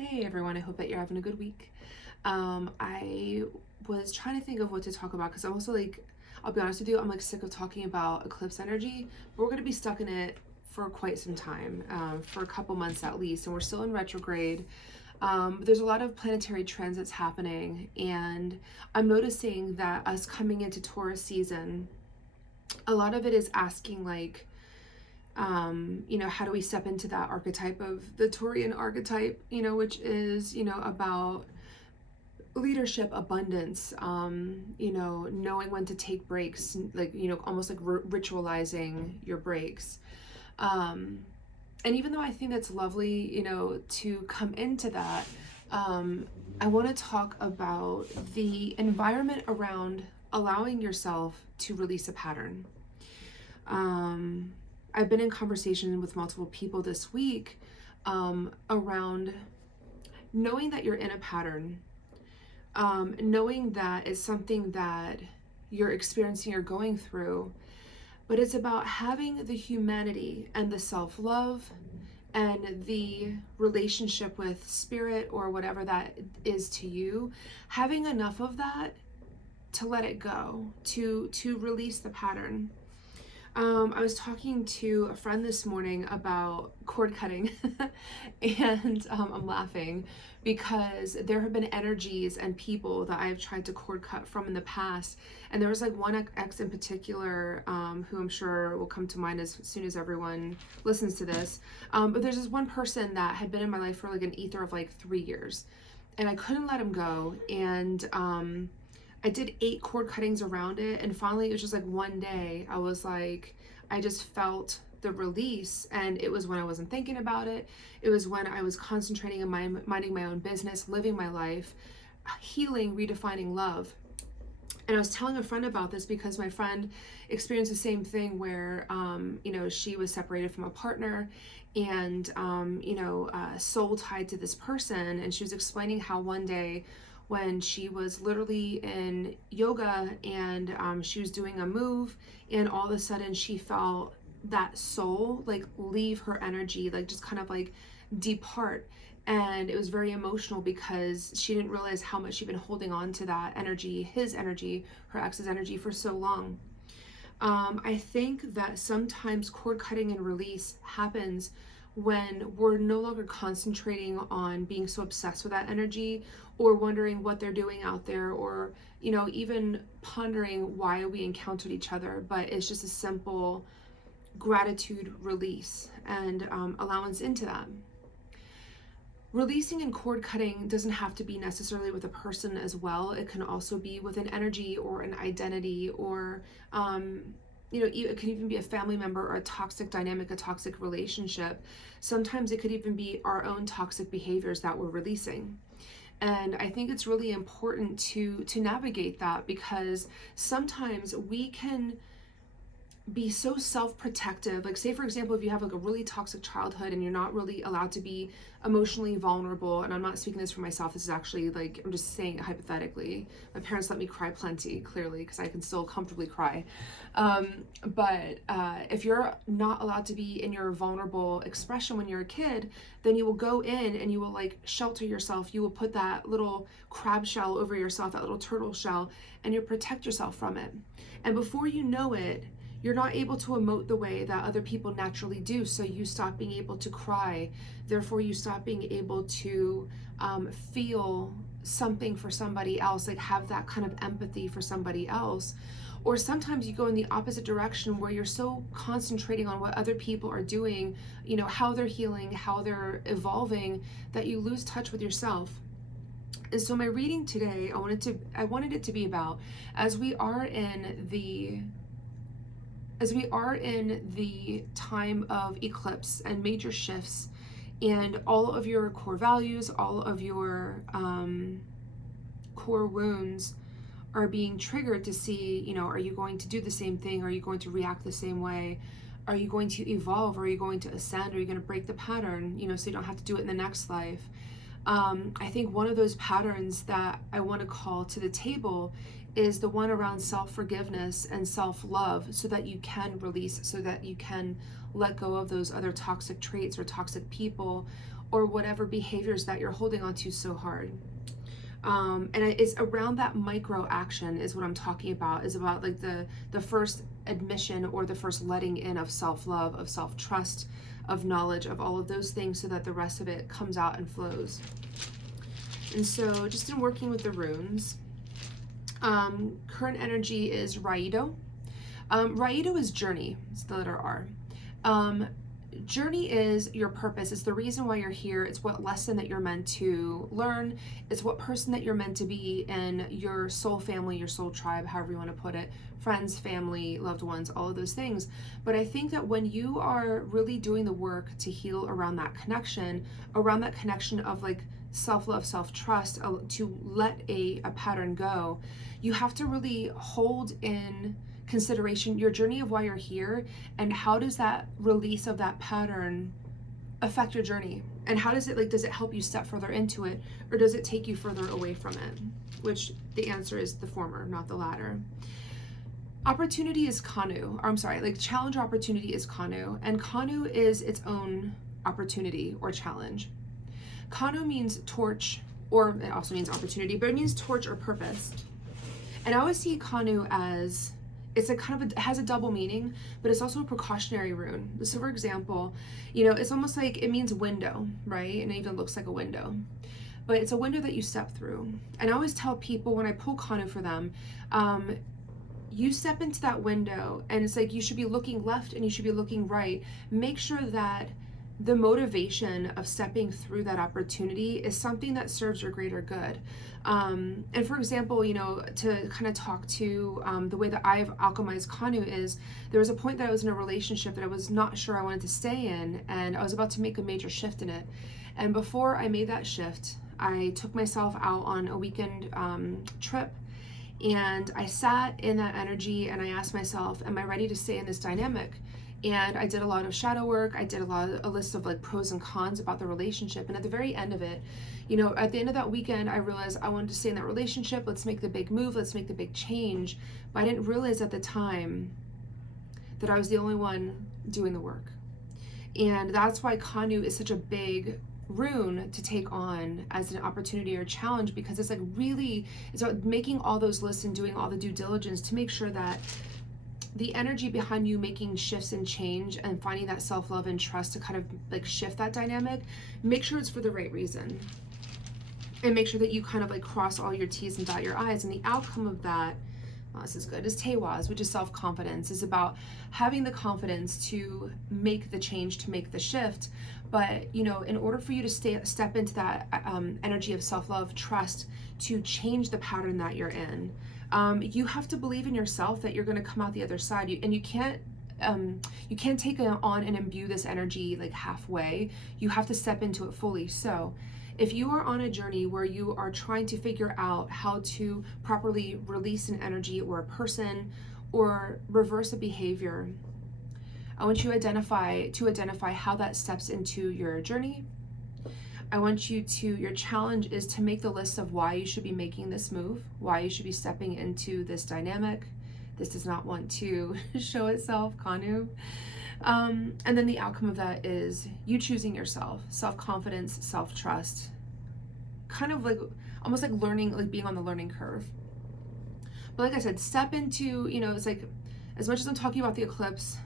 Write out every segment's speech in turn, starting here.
Hey everyone, I hope that you're having a good week. I was trying to think of what to talk about because I'm also I'll be honest with you, I'm sick of talking about eclipse energy, but we're going to be stuck in it for quite some time, for a couple months at least, and we're still in retrograde. But there's a lot of planetary transits happening, and I'm noticing that us coming into Taurus season, a lot of it is asking how do we step into that archetype of the Taurian archetype, which is, about leadership, abundance, knowing when to take breaks, almost like ritualizing your breaks. And even though I think that's lovely, to come into that, I want to talk about the environment around allowing yourself to release a pattern. I've been in conversation with multiple people this week around knowing that you're in a pattern, knowing that it's something that you're experiencing or going through, but it's about having the humanity and the self-love and the relationship with spirit or whatever that is to you, having enough of that to let it go, to release the pattern. I was talking to a friend this morning about cord cutting, and I'm laughing because there have been energies and people that I've tried to cord cut from in the past. And there was one ex in particular, who I'm sure will come to mind as soon as everyone listens to this. But there's this one person that had been in my life for an ether of 3 years, and I couldn't let him go. And I did 8 cord cuttings around it, and finally it was just one day I just felt the release, and it was when I wasn't thinking about it. It was when I was concentrating on minding my own business, living my life, healing, redefining love. And I was telling a friend about this because my friend experienced the same thing where, she was separated from a partner and, soul tied to this person. And she was explaining how one day when she was literally in yoga and she was doing a move, and all of a sudden she felt that soul leave her energy, just kind of depart. And it was very emotional because she didn't realize how much she'd been holding on to that energy, his energy, her ex's energy, for so long. I think that sometimes cord cutting and release happens when we're no longer concentrating on being so obsessed with that energy, or wondering what they're doing out there, or even pondering why we encountered each other. But it's just a simple gratitude, release, and allowance into that. Releasing and cord cutting doesn't have to be necessarily with a person as well. It can also be with an energy or an identity, or it could even be a family member or a toxic dynamic, a toxic relationship. Sometimes it could even be our own toxic behaviors that we're releasing. And I think it's really important to navigate that, because sometimes we can be so self-protective. Say for example, if you have a really toxic childhood and you're not really allowed to be emotionally vulnerable, and I'm not speaking this for myself, this is actually I'm just saying it hypothetically. My parents let me cry plenty, clearly, because I can still comfortably cry. But if you're not allowed to be in your vulnerable expression when you're a kid, then you will go in and you will shelter yourself. You will put that little crab shell over yourself, that little turtle shell, and you protect yourself from it. And before you know it, you're not able to emote the way that other people naturally do. So you stop being able to cry. Therefore, you stop being able to feel something for somebody else, have that kind of empathy for somebody else. Or sometimes you go in the opposite direction, where you're so concentrating on what other people are doing, how they're healing, how they're evolving, that you lose touch with yourself. And so my reading today, I wanted it to be about, as we are in the time of eclipse and major shifts, and all of your core values, all of your core wounds are being triggered to see, are you going to do the same thing? Are you going to react the same way? Are you going to evolve? Are you going to ascend? Are you going to break the pattern, so you don't have to do it in the next life? I think one of those patterns that I want to call to the table is the one around self-forgiveness and self-love, so that you can release, so that you can let go of those other toxic traits or toxic people, or whatever behaviors that you're holding on to so hard. And it's around that micro action is what I'm talking about, is about like the first admission or the first letting in of self-love, of self-trust, of knowledge, of all of those things, so that the rest of it comes out and flows. And so just in working with the runes, current energy is Raido. Raido is journey. It's the letter R. Journey is your purpose. It's the reason why you're here. It's what lesson that you're meant to learn. It's what person that you're meant to be in your soul family, your soul tribe, however you want to put it, friends, family, loved ones, all of those things. But I think that when you are really doing the work to heal around that connection of like self-love, self-trust, to let a pattern go, you have to really hold in consideration your journey of why you're here, and how does that release of that pattern affect your journey, and how does it help you step further into it, or does it take you further away from it? Which the answer is the former, not the latter. Opportunity is Kanu, or I'm sorry, like challenge or opportunity is Kanu, and Kanu is its own opportunity or challenge. Kanu means torch, or it also means opportunity, but it means torch or purpose. And I always see Kanu as, it's a kind of it has a double meaning, but it's also a precautionary rune. So for example, it's almost like it means window, right? And it even looks like a window, but it's a window that you step through. And I always tell people when I pull Kanu for them, you step into that window, and it's like you should be looking left and you should be looking right. Make sure that the motivation of stepping through that opportunity is something that serves your greater good. And for example, to kind of talk to the way that I've alchemized Kanu is, there was a point that I was in a relationship that I was not sure I wanted to stay in, and I was about to make a major shift in it. And before I made that shift, I took myself out on a weekend trip, and I sat in that energy and I asked myself, am I ready to stay in this dynamic? And I did a lot of shadow work. I did a list of like pros and cons about the relationship. And at the very end of it, at the end of that weekend, I realized I wanted to stay in that relationship. Let's make the big move. Let's make the big change. But I didn't realize at the time that I was the only one doing the work. And that's why Kanu is such a big rune to take on as an opportunity or challenge, because it's like really, it's about making all those lists and doing all the due diligence to make sure that the energy behind you making shifts and change and finding that self-love and trust to kind of like shift that dynamic, make sure it's for the right reason. And make sure that you kind of like cross all your T's and dot your I's. And the outcome of that, this is good, is Tewaz, which is self-confidence, is about having the confidence to make the change, to make the shift. But, in order for you to step into that energy of self-love, trust, to change the pattern that you're in, you have to believe in yourself that you're going to come out the other side. You can't take it on and imbue this energy like halfway. You have to step into it fully. So if you are on a journey where you are trying to figure out how to properly release an energy or a person or reverse a behavior, I want you to identify how that steps into your journey. I want your challenge is to make the list of why you should be making this move, why you should be stepping into this dynamic. This does not want to show itself, Kanu. And then the outcome of that is you choosing yourself, self-confidence, self-trust, kind of like almost like learning, like being on the learning curve. But like I said, step into, it's like, as much as I'm talking about the eclipse,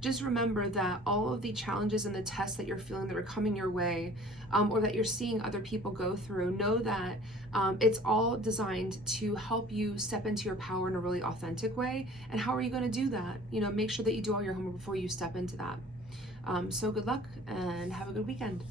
just remember that all of the challenges and the tests that you're feeling that are coming your way, or that you're seeing other people go through, know that it's all designed to help you step into your power in a really authentic way. And how are you going to do that? Make sure that you do all your homework before you step into that. So good luck and have a good weekend.